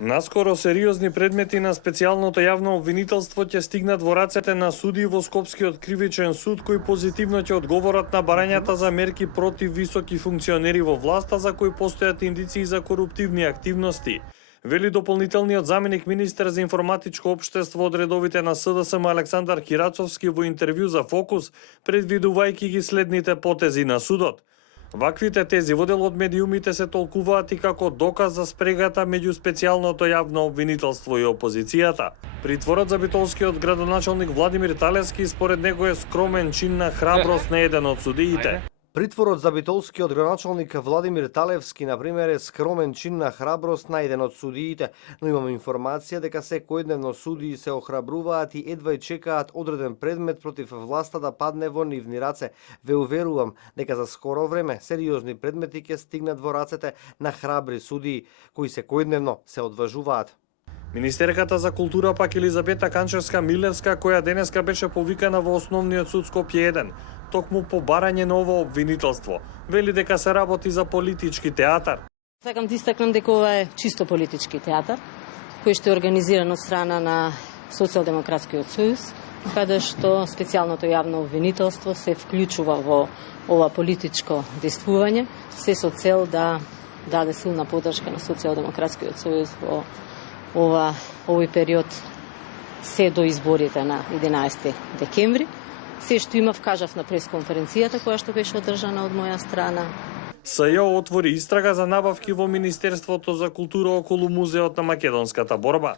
Наскоро сериозни предмети на специјалното јавно обвинителство ќе стигнат во рацете на суди во Скопскиот кривичен суд, кои позитивно ќе одговорат на барањата за мерки против високи функционери во власта за кои постојат индиции за коруптивни активности, вели дополнителниот заменик министер за информатичко општество од редовите на СДСМ Александар Кирацовски во интервју за Фокус, предвидувајќи ги следните потези на судот. Ваквите тези во дел од медиумите се толкуваат и како доказ за спрегата меѓу специјалното јавно обвинителство и опозицијата. Притворот за битолскиот градоначалник Владимир Талевски според него е скромен чин на храброст на еден од судиите. Притворот за битолскиот градоначалник Владимир Талевски, например, е скромен чин на храброст на еден од судиите, но имам информација дека секојдневно судии се охрабруваат и едва и чекаат одреден предмет против власта да падне во нивни раце. Ве уверувам дека за скоро време сериозни предмети ќе стигнат во рацете на храбри судии, кои секојдневно се одважуваат. Министерката за култура пак Елизабета Канчевска-Милевска, која денеска беше повикана во Основниот суд Скопје 1, токму по барање на ово обвинителство, вели дека се работи за политички театар. Сакам да истакнам дека ова е чисто политички театар, кој што е организиран од страна на Социјалдемократскиот сојуз, каде што специјалното јавно обвинителство се вклучува во ова политичко действување, се со цел да даде силна поддршка на Социјалдемократскиот сојуз во овој период се до изборите на 11 декември. Се што имав кажав на пресконференцијата која што беше одржана од моја страна. СЈО отвори истрага за набавки во Министерството за култура околу музеот на македонската борба.